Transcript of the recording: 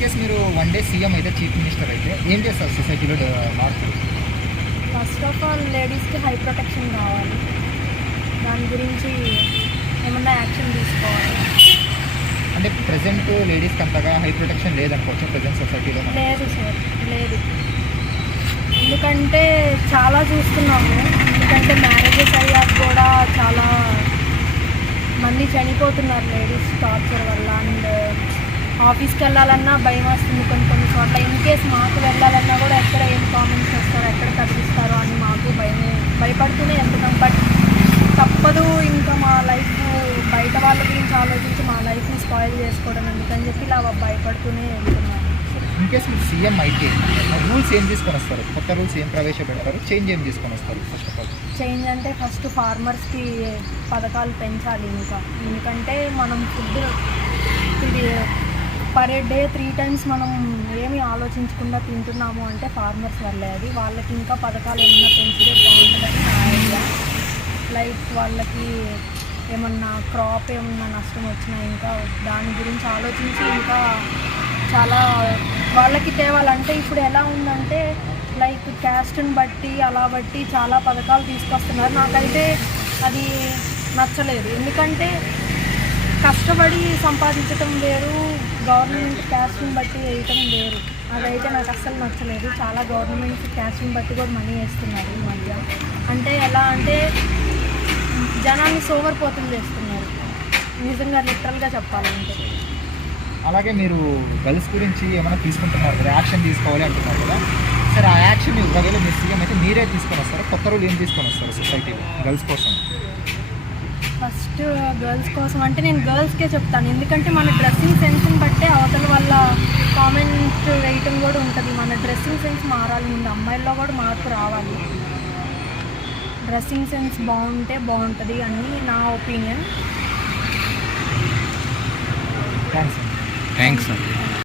Case మీరు one day CM అయితే, chief minister అయితే ఏం చేస్తారు సొసైటీలో మార్పులు? ఫస్ట్ ఆఫ్ ఆల్ లేడీస్కి హై ప్రొటెక్షన్ కావాలి. దాని గురించి ఏమన్నా యాక్షన్ తీసుకోవాలి. అంటే ప్రజెంట్ లేడీస్కి అంతగా హై ప్రొటెక్షన్ లేదనుకోవచ్చు ప్రజెంట్ సొసైటీలో? లేదు సార్, లేదు. ఎందుకంటే చాలా చూస్తున్నాము. ఎందుకంటే మ్యారేజెస్ అయ్యాక కూడా చాలా మంది చనిపోతున్నారు లేడీస్ టార్చర్ వల్ల. అండ్ ఆఫీస్కి వెళ్ళాలన్నా భయం వస్తుంది కొన్ని చోట్ల. ఇన్ కేస్ మాకు వెళ్ళాలన్నా కూడా ఎక్కడ ఏం కామెంట్స్ వస్తారో, ఎక్కడ కనిపిస్తారో అని మాకు భయపడుతూనే వెళ్తున్నాం. బట్ తప్పదు, ఇంకా మా లైఫ్ బయట వాళ్ళ గురించి ఆలోచించి మా లైఫ్ని స్పాయిల్ చేసుకోవడం ఎందుకని చెప్పి ఇలా భయపడుతూనే వెళ్తున్నాను. ఇన్కేస్ మీరు సీఎం అయితే రూల్స్ ఏం తీసుకొని వస్తారు? కొత్త రూల్స్ ఏం ప్రవేశపెడతారు? చేంజ్ ఏం తీసుకొని వస్తారు? ఫస్ట్ ఆఫ్ ఆల్ చేంజ్ అంటే ఫస్ట్ ఫార్మర్స్కి పథకాలు పెంచాలి. ఎందుకంటే మనం ఫుడ్ ఇది పర్ డే 3 times మనం ఏమి ఆలోచించకుండా తింటున్నాము అంటే ఫార్మర్స్ వల్లే. అది వాళ్ళకి ఇంకా పథకాలు ఏమన్నా పెంచితే బాగుంటుందని నా ఐడియా. లైక్ వాళ్ళకి ఏమన్నా క్రాప్ ఏమన్నా నష్టం వచ్చినా ఇంకా దాని గురించి ఆలోచించి ఇంకా చాలా వాళ్ళకి తేవాలంటే ఇప్పుడు ఎలా ఉందంటే లైక్ క్యాస్ట్ని బట్టి అలా బట్టి చాలా పథకాలు తీసుకొస్తున్నారు. నాకైతే అది నచ్చలేదు. ఎందుకంటే కష్టపడి సంపాదించడం వేరు, గవర్నమెంట్ క్యాస్ట్ని బట్టి వేయటం వేరు. అదైతే నాకు అస్సలు నచ్చలేదు. చాలా గవర్నమెంట్ క్యాస్ట్ని బట్టి కూడా మనీ వేస్తున్నారు ఈ మధ్య. అంటే ఎలా అంటే జనాన్ని సోమరిపోతం చేస్తున్నారు నిజంగా, లిటరల్గా చెప్పాలంటే. అలాగే మీరు గర్ల్స్ గురించి ఏమైనా తీసుకుంటున్నారు కదా, యాక్షన్ తీసుకోవాలి అంటున్నారు కదా. సరే, ఆ యాక్షన్ ఒకవేళ మీరు సీఎం అయితే మీరే తీసుకొని వస్తారు? కొత్త రూల్ ఏం తీసుకొని వస్తారు సొసైటీలో గర్ల్స్ కోసం? ఫస్ట్ గర్ల్స్ కోసం అంటే నేను గర్ల్స్కే చెప్తాను. ఎందుకంటే మన డ్రెస్సింగ్ సెన్స్ని బట్టే అవతల వల్ల కామెంట్ వేయటం కూడా ఉంటుంది. మన డ్రెస్సింగ్ సెన్స్ మారాలి ముందు, అమ్మాయిల్లో కూడా మార్పు రావాలి. డ్రెస్సింగ్ సెన్స్ బాగుంటే బాగుంటుంది అని నా ఒపీనియన్. థ్యాంక్స్. థ్యాంక్స్ అండి.